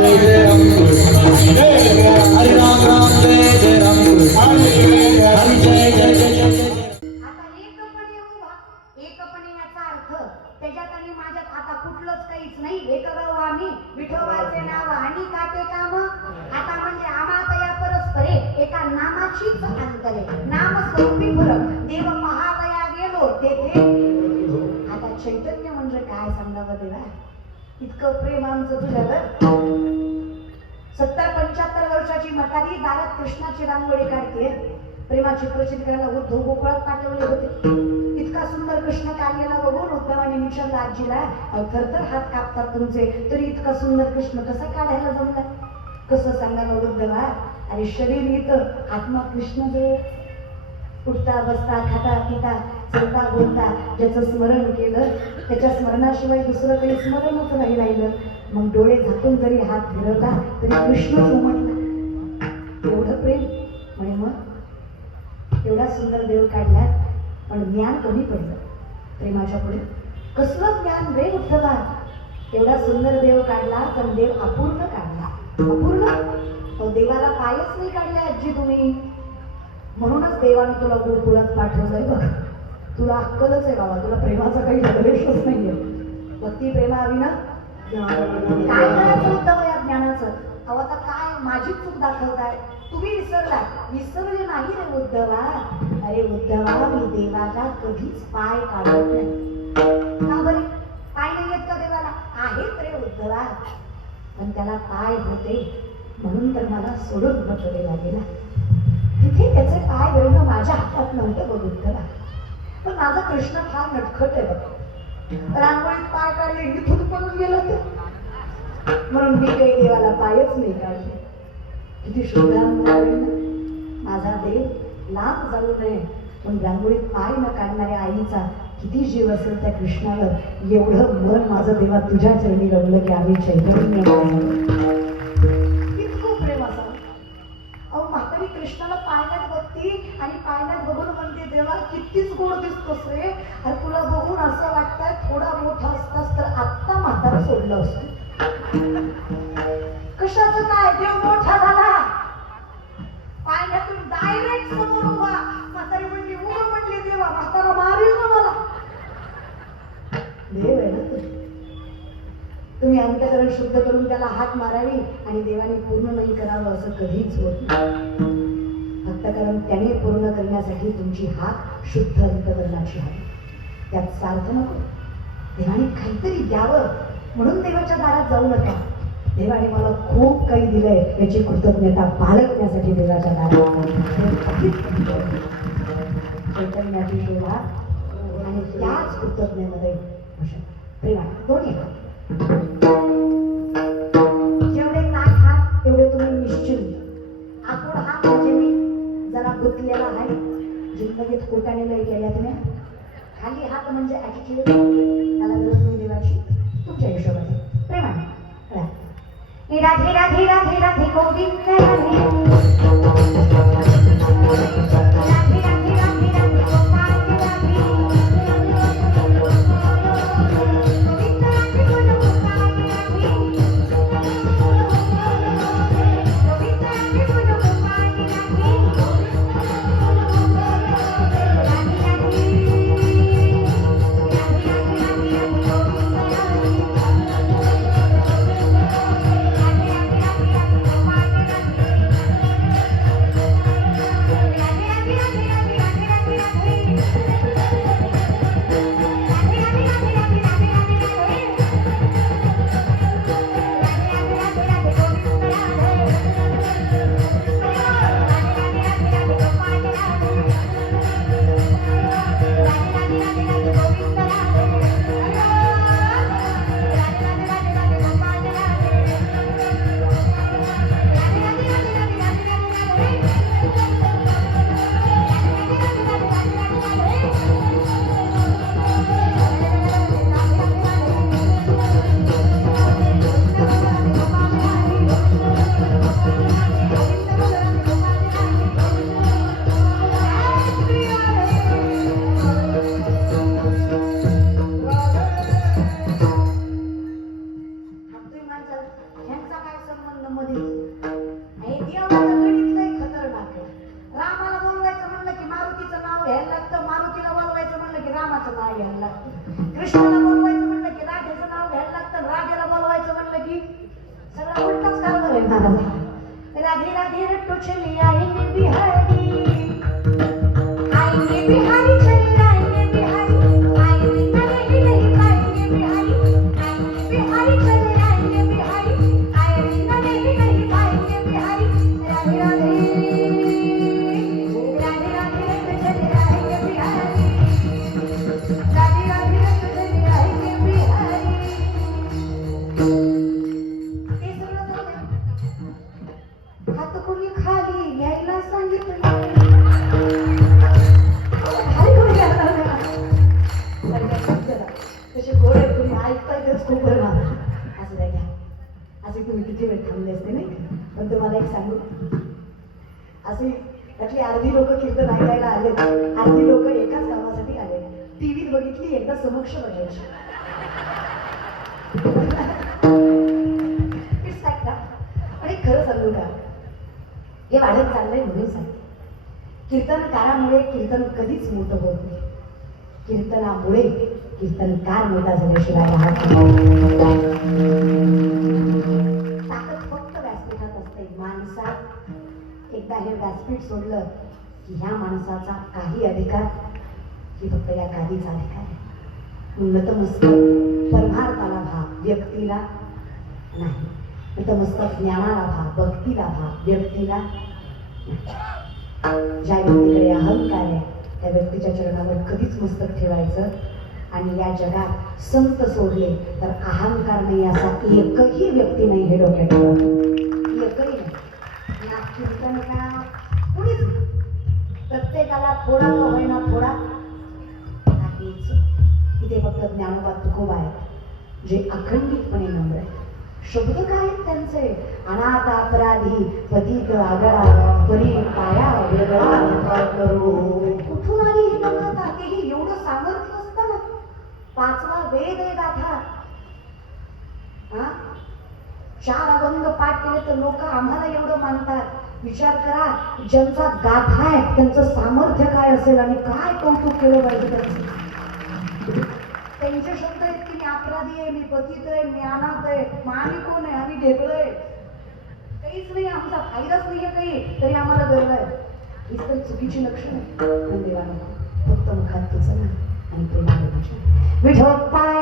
जय जय राम कृष्ण हरे राम राम जय जय राम कृष्ण हरे जय जय जय जय. आता एकपणे उभा, एकपणे याचा अर्थ त्याच्यात आणि माझ्यात आता कुठलंच काहीच नाही. एकगाव आम्ही विठोबाचे नाव आणि काटे काम. आता म्हणजे आम्हाला या परस्परे एका नामाचीच अंतरे, नाम स्वरूपी फरक. देव महावया गेलो तेथे. आता चैतन्य म्हणजे काय सांगावं देवा, इतकं प्रेम आमचं तुझ्यावर. 70-75 वर्षाची म्हातारी दारात कृष्णाची रांगोळी काढते. प्रेमाची प्रचिती करायला उद्धव गोकुळात पाठवले होते. इतका सुंदर कृष्ण काढलेला बघून उद्धवाने विचारलं आजीला, थरथर हात कापतात तुमचे, तरी इतका सुंदर कृष्ण कसा काढायला जमला? कसं सांगायला उद्धवा, अरे शरीर इथं, आत्मा कृष्ण जवळ. उठता बसता खाता पिता चलता बोलता ज्याचं स्मरण केलं त्याच्या स्मरणाशिवाय दुसरं काही स्मरणच नाही राहिलं. मग डोळे झाकून जरी हात फिरवला तरी कृष्णच उमटला. एवढं प्रेम म्हणे. मग एवढा सुंदर देव काढला पण ज्ञान कमी पडलं प्रेमाच्या पुढे. कसलं ज्ञान रे उद्धवा, एवढा सुंदर देव काढला पण देव अपूर्ण काढला. अपूर्ण? देवाला पायच नाही काढले आजी तुम्ही. म्हणूनच देवाने तुला गोकुळात पाठवलंय बघ. तुला अक्कलच आहे बाबा, तुला प्रेमाचा काही प्रवेशच नाहीये. भक्ती प्रेमाविना काय करायचं होतं या ज्ञानाचं? अहो आता काय माझी चूक दाखवताय तुम्ही. विसरले नाही रे उद्धवा. अरे उद्धवा, मी देवाला कधीच पाय काढत नाही. का बरे? पाय नाही येत का देवाला? आहेत रे उद्धवा, पण त्याला पाय होते म्हणून तर मला सोडून बसवलेला गेला. तिथे त्याचे पाय धरणं माझ्या हातात नव्हतं बघ उद्धवा. पण माझा कृष्ण फार नटखट आहे बघ. रांगोळीत पाय काढले इथून पळून गेलं तर, म्हणून मी काही देवाला पायच नाही काढले. किती शुद्धांत माझा देव लांब जाऊ नये पण रांगोळीत पाय न काढणाऱ्या आईचा किती जीव असेल त्या कृष्णावर. एवढं मन माझं देवा तुझ्या चरणी रमलं की आम्ही चैतन्य इतकं प्रेम असावं. अहो म्हातारी कृष्णाला पाळण्यात बघती आणि पाळण्यात बघून म्हणते, देवा कितीच गोड दिसतोस रे. अरे तुला बघून असं वाटतंय थोडा मोठा असतास तर आत्ता म्हातारा सोडलं असतं. कशाचं काय, देव मोठा झाला. पाळण्यातून डायरेक्ट समोर उभा. म्हातारी म्हणली उभं म्हणली, देवा म्हातारा मारेल ना मला. देव आहे ना तुम्ही अंतःकरण शुद्ध करून त्याला हात मारावी आणि देवाने पूर्ण नाही करावं असं कधीच होत नाही. भक्तकरण त्याने पूर्ण करण्यासाठी तुमची हात शुद्ध अंतःकरणाची हवी. त्यात स्वार्थ नको. देवाने काहीतरी द्यावं म्हणून देवाच्या दारात जाऊ नका. देवाने मला खूप काही दिलंय याची कृतज्ञता बाळगण्यासाठी देवाच्या दारात चैतन्याची शोभा आणि त्याच कृतज्ञतेमध्ये प्रेमा दोन्ही. जेवढे ताठ हात तेवढे तुम्ही निश्चिंत. आकोड हात म्हणजे मी जरा गुंतलेला आहे जिंदगीत कोटाने लय केल्या तुम्ही. खाली हात म्हणजे ॲटिट्यूड, त्याला गरज नाही देवाची तुमच्या हिशोबाने प्रेमाने. राधे राधे राधे राधे गोविंद राधे राधे राधे राधे गोपाल राधे गोविंद राधे बोलो गोपाल राधे गोविंद राधे बोलो गोपाल राधे राधे राधे मध्ये हे देवाचं गणित लय खतरनाक आहे. रामाला बोलवायचं म्हणलं की मारुतीचं नाव घ्यायला लागतं, मारुतीला बोलवायचं म्हणलं की रामाचं नाव घ्यायला लागतं, कृष्णाला बोलवायचं म्हणलं की राधेचं नाव घ्यायला लागतं, राधेला बोलवायचं म्हणलं की सगळा उलटाच कारभार आहे महाराज. राधे राधे रट्टो चली आईने बिहारी, आईने बिहारी चली आईने बिहारी, आईने नहीं नहीं पाएंगे बिहारी, आईने बिहारी चली आईने बिहारी, आईने नहीं नहीं पाएंगे बिहारी. राधे राधे राधे राधे रट्टो चली आईने बिहारी, राधे राधे रट्टो चली आईने बिहारी. ते सगळं झालं. हात कोणी खाली घ्यायला सांगितलं, खाली कोणी घ्यायला लागलं. तसे गोळे तुम्ही ऐकताय तेच खूप बरं ना. असं नाही घ्या, असे तुम्ही किती वेळ थांबले असते नाही. पण तुम्हाला एक सांगू, असे त्यातली अर्धी लोक कीर्तन ऐकायला आले, अर्धी लोक एकाच कामासाठी आले. टीव्हीत बघितली एकदा समक्ष बघायची. It's like that. पण एक खरं सांगू का, हे वाढत चाललंय म्हणून सांगते. कीर्तनकारामुळे कीर्तन कधीच मोठं होत नाही. कीर्तनामुळे कीर्तनकार मोठा झाल्याशिवाय राहत नाही. ताकद फक्त व्यासपीठात असते. माणसात एकदा हे व्यासपीठ सोडलं की ह्या माणसाचा काही अधिकार की फक्त या गादीचा अधिकार आहे. नतमस्तक परमार्थाला भाव, व्यक्तीला नाही. नतमस्तक ज्ञानाला भाव, भक्तीला भाव, व्यक्तीला नाही. ज्या व्यक्तीकडे अहंकार आहे त्या व्यक्तीच्या चरणावर कधीच मस्तक ठेवायचं. आणि या जगात संत सोडले तर अहंकार नाही असा एकही व्यक्ती नाही, हे डोक्यात ठेवा. एकही नाही. ना कीर्तन का कुणीच नाही. प्रत्येकाला थोडा तो होईना थोडा काहीच. इथे फक्त ज्ञानोबा तुकोबा आहेत जे अखंडितपणे नम्र आहेत. शब्द काय आहेत त्यांचे, अनाथ अपराधी पतित आगळा परी पाया वेगळा करू. कुठून आली ही नम्रता? तेही एवढं सामर्थ्य असताना. 5वा वेद आहे गाथा. 4 अभंग पाठ केले तर लोक आम्हाला एवढं मानतात. विचार करा, ज्यांचा गाथा आहे त्यांचं सामर्थ्य काय असेल आणि काय कौतुक केलं पाहिजे त्यांचं. त्यांचे शब्द आहेत की मी अपराधी आहे, मी पतित आहे, मी अनाथ आहे. मग आम्ही कोण आहे? आम्ही ढेकळं आहे. काहीच नाही, आमचा फायदाच नाही आहे काही, तरी आम्हाला गर्व आहे. ही तर चुकीची लक्षण आहे. देवानं फक्त मुखात तुझं ना आणि प्रेमाने भाषण विठोपाय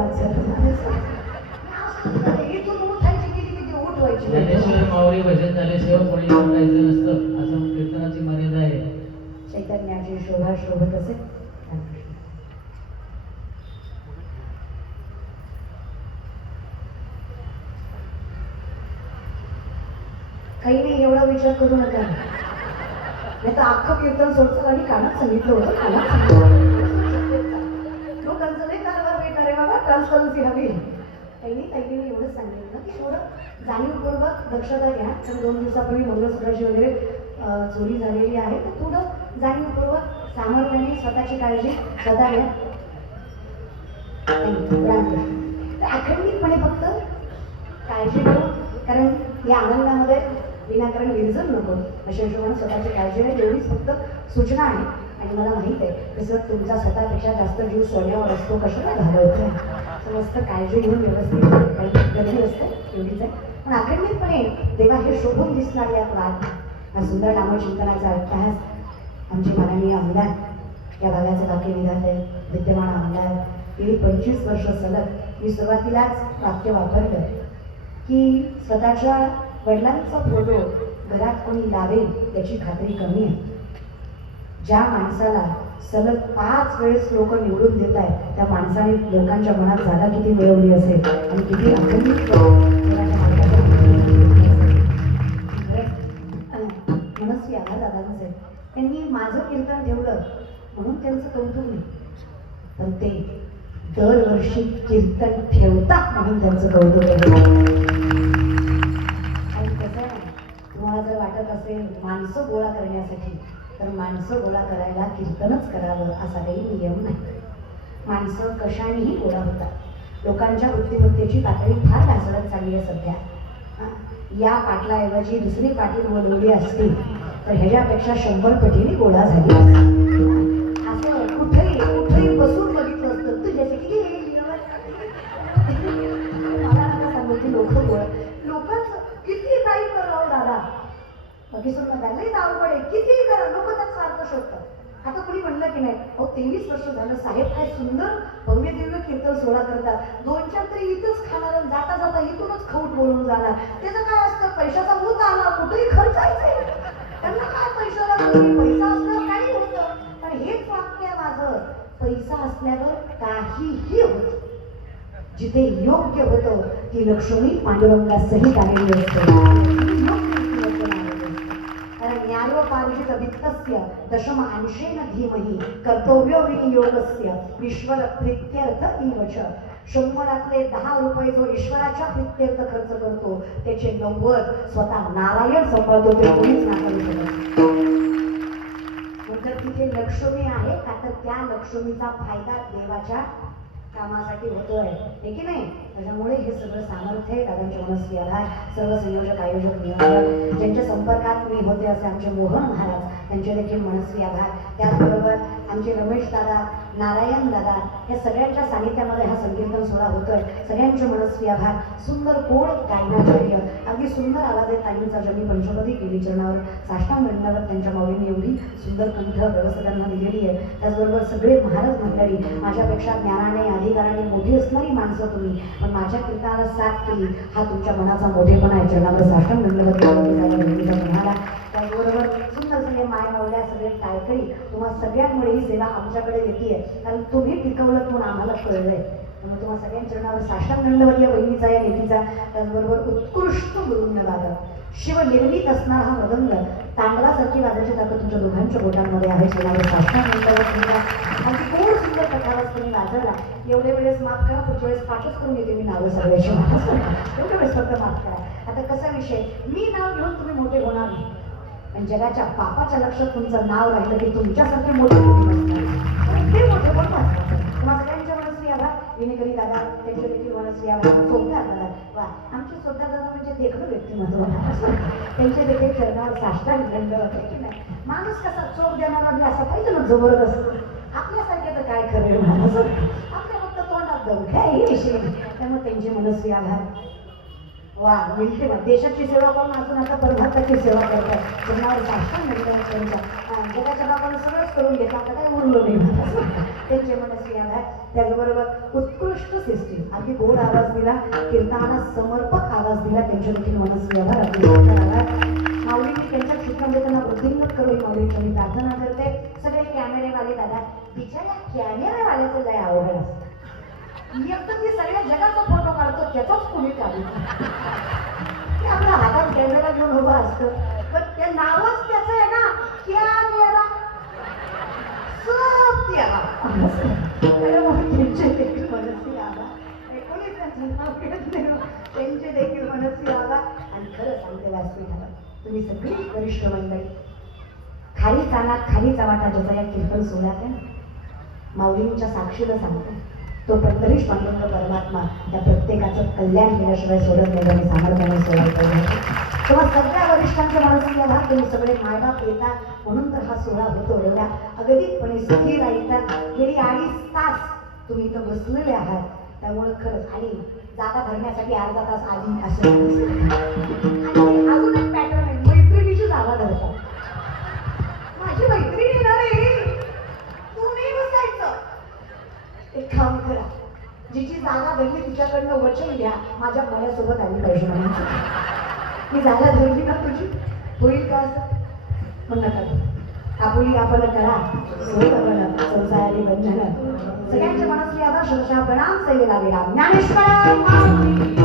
बाद झालं. इथून उठायची किती उठवायची. ज्ञानेश्वर माऊली भजन झाल्याशिवाय कोणी उठायचं नसतं असं कीर्तनाची मर्यादा आहे. चैतन्याची शोभा शोभत असेल. काही नाही, एवढा विचार करू नका. नाही तर अख्खं कीर्तन सोडतं आणि कानात सांगितलं होतं, कानात लोकांचं नाही कारभार बेकार आहे बाबा, ट्रान्सपरन्सी हवी. काही नाही, काही एवढंच सांगितलं की थोडं जाणीवपूर्वक दक्षता घ्या. तर 2 दिवसापूर्वी मंगळसूत्राची वगैरे चोरी झालेली आहे, तर थोडं जाणीवपूर्वक सामर्थ्याने स्वतःची काळजी स्वतः घ्या. अखंडितपणे फक्त काळजी घेऊ, कारण या आनंदामध्ये विनाकारण विरजन नको अशा हिशोबाने स्वतःची काळजी घ्या, एवढीच फक्त सूचना आहे. आणि मला माहीत आहे तसं तुमचा स्वतःपेक्षा जास्त जीव सोन्यावर असतो, कशाला घालवतो. मस्त काळजी घेऊन व्यवस्थित गरज असते, एवढीच आहे. पण अखंडितपणे तेव्हा हे शोभून दिसणार यात वाद. हा सुंदर नामचिंतनाचा अभ्यास आमचे माननीय आमदार, या भागाचे बाकी विधाते विद्यमान आमदार, गेली 25 वर्ष सलग मी सुरुवातीलाच वाक्य वापरलं की स्वतःच्या वडिलांचा फोटो घरात कोणी लावेल त्याची खात्री कमी आहे. ज्या माणसाला सलग 5 वेळेस लोक निवडून देत आहेत त्या माणसाने लोकांच्या मनात जागा किती मिळवली असेल आणि किती अखंडित मनस्वी आला दादा नसेल. त्यांनी माझं कीर्तन ठेवलं म्हणून त्यांचं कौतुक नाही, पण ते दरवर्षी कीर्तन ठेवतात म्हणून त्यांचं कौतुक आहे. तुम्हाला जर वाटत असेल माणसं गोळा करण्यासाठी, तर माणसं गोळा करायला कीर्तनच करावं असा काही नियम नाही. माणसं कशानेही गोळा होतात. लोकांच्या बुद्धिमत्तेची पातळी फार घासळत चालली आहे सध्या. या पाटलाऐवजी दुसरी पाटील बोलवली असती तर ह्याच्यापेक्षा 100 पटीने गोळा झाली असं कुठेही बसून बघितलं असतं. तुझ्यासाठी मला नका सांगू की लोकांचं किती काही करावं दादा, किसून लई अवघड आहे, किती करा लोक त्यात स्वार्थ शोधतात. आता कुणी म्हणलं की नाही, अहो 23 वर्ष झालं साहेब काय सुंदर भव्य दिव्य कीर्तन सोहळा करतात, 2-4 तरी इथंच खाणार, जाता जाता इथूनच खौट बोलून जाणार. त्याचं काय असतं, पैशाचा मूत आला कुठेही खर्चायचंय, त्यांना काय पैशाला पैसा असल्यावर काही होतं. पण हेच वाक्य आहे माझं, पैसा असल्यावर काहीही होतं. जिथे योग्य होतं ती लक्ष्मी पांडुरंगा सहित आलेली असते. न्यायोपार्जित वित्तस्य दशम अंशेन धीमहि कर्तव्य विनियोगस्य ईश्वर प्रीत्यर्थ इवच. 100 10 रुपये जो ईश्वराच्या प्रीत्यर्थ खर्च करतो त्याचे 90 स्वतः नारायण सांभाळतो, ते कोणीच नाही करू शकत. जर तिथे लक्ष्मी आहे का तर त्या लक्ष्मीचा फायदा देवाच्या कामासाठी होतोय, हे की नाही. त्याच्यामुळे हे सगळं सामर्थ्य आहे. दादांचे मनस्वी आभार. सर्व संयोजक आयोजक नियोजक ज्यांच्या संपर्कात मी होते असे आमचे मोहन महाराज, त्यांचे देखील मनस्वी आभार. त्याचबरोबर आमचे रमेश दादा, नारायण दादा, या सगळ्यांच्या सानिध्यामध्ये हा संकीर्तन सोहळा होतोय. सगळ्यांचे मनस्वी आभार. सुंदर कोड गायनाचार्य, अगदी सुंदर आवाज आहे ताईंचा, ज्यांनी पंचपदी केली चरणावर साष्टांग दंडावर त्यांच्या माऊलीने एवढी सुंदर कंठ व्यवस्था त्यांना दिलेली आहे. त्याचबरोबर सगळे महाराज मंडळी, माझ्यापेक्षा ज्ञानाने अधिकाराने मोठी असणारी माणसं तुम्ही, पण माझ्या कीर्तनाला साथ केली हा तुमच्या मनाचा मोठेपणा आहे. चरणावर साष्टांग दंडवत म्हणाला. त्याचबरोबर सुंदर सगळे माय मावल्या, सगळे टाळकरी, तुम्हा सगळ्यांमुळे ही सेवा आमच्याकडे येते, कारण तुम्ही टिकवलं म्हणून आम्हाला कळलंय. म्हणून तुम्हाला सगळ्यांच्या चरणावर साष्टांग दंडवत या बहिणीचा, या लेकीचा. त्याचबरोबर उत्कृष्ट गुरुंग वादक, शिवनिर्मित असणारा हा मृदंग, तांडवासारखी वाजायची ताकद तुमच्या दोघांच्या बोटांमध्ये आहे. चरणावर साष्टांग दंडवत. आणि खूप सुंदर प्रकारात तुम्ही वाजवला. एवढे वेळेस माफ करा, पुढच्या वेळेस पाठच करून घेते मी नावं सगळ्याची. एवढ्या वेळेस फक्त माफ करा. आता कसा विषय, मी नाव घेऊन तुम्ही मोठे होणार नाही, पण जगाच्या पापाच्या लक्षात तुमचं नाव राहिलं की तुमच्यासारखे मोठे ते मोठे पण वाचतात. तुम्हाला सगळ्यांच्या मनस्वी आभार. विनेकरी दादा, त्यांचे देखील मनस्वी आभार. सोबदार दादा, वा, आमचे सोबदार दादा म्हणजे देखणं व्यक्तिमत्व, त्यांचे देखील चरणावर साष्टांग दंडवत आहे की नाही. माणूस कसा चोख देणारा मी असा पाहिजे ना जबरदस्त, आपल्यासारखे तर काय खरं माणूस, आपल्या फक्त तोंडात जाऊ काय विषय. त्यामुळे त्यांचे मनस्वी आभार. वा मिळते वा देशाची सेवा करून अजून आता परमार्थाची सेवा करतात जगण्यावर साष्टांग मिळतात त्यांच्या जगाच्या बापानं सगळंच करून घेतलं आता काय उरलं नाही त्यांचे मनस्वी आधार. त्याचबरोबर उत्कृष्ट सिस्टीम अगदी गोड आवाज दिला कीर्तनाला समर्पक आवाज दिला त्यांचे देखील मनस्वी आभार अगदी सुंदर आवाज. माऊलींनी त्यांच्या क्षेत्रामध्ये त्यांना वृद्धिंगत करून माऊलींची मी प्रार्थना करते. सगळे कॅमेरेवाले दादा बिचाऱ्या कॅमेरावाल्याचं लय अवघड असतं. एक तर ती सगळ्या जगाचा फोटो काढतो त्याचाच कोणी काढू ते आपल्या हातात कॅमेरा घेऊन उभा असतो पण ते नावच त्याचं आहे ना कॅमेरा सब त्याला त्यांचे देखील मनस्वी आभार. कोणीच त्यांचं नाव घेत नाही त्यांचे देखील मनस्वी आभार. आणि खरं सांगते व्यासपीठावर तुम्ही सगळी वरिष्ठ मंडळी खाली चाला खाली चावाटा जसा या कीर्तन सोहळ्यात आहे माऊलींच्या साक्षीला सांगते तो पंढरीश पांडुरंग परमात्मा त्या प्रत्येकाचं कल्याण केल्याशिवाय सोडत नाही आणि सामर्थ्याने सोडत नाही. तेव्हा सगळ्या वरिष्ठांच्या माणसांच्या भाग तुम्ही सगळे मायबाप येतात म्हणून तर हा सोहळा होतो. एवढ्या अगदीपणे स्थिर राहतात. गेली 2.5 तास तुम्ही इथं बसलेले आहात त्यामुळे खरंच आणि जागा धरण्यासाठी अर्धा तास आधी असं आणि अजून एक पॅटर्न आहे मैत्रिणीची जागा धरतात. माझी मैत्रीण येणार आहे तुम्ही बसायचं. एक काम करा जिची जागा धरली तिच्याकडनं वचन घ्या माझ्या माझ्यासोबत आली पाहिजे म्हणून मी जागा धरली ना तुझी होईल का असं पण नका आपुली आपण करा संसारी बंधन सगळ्यांच्या मनस्वी आभार श्रद्धा प्रणाम सेवेला विराम ज्ञानेश्वर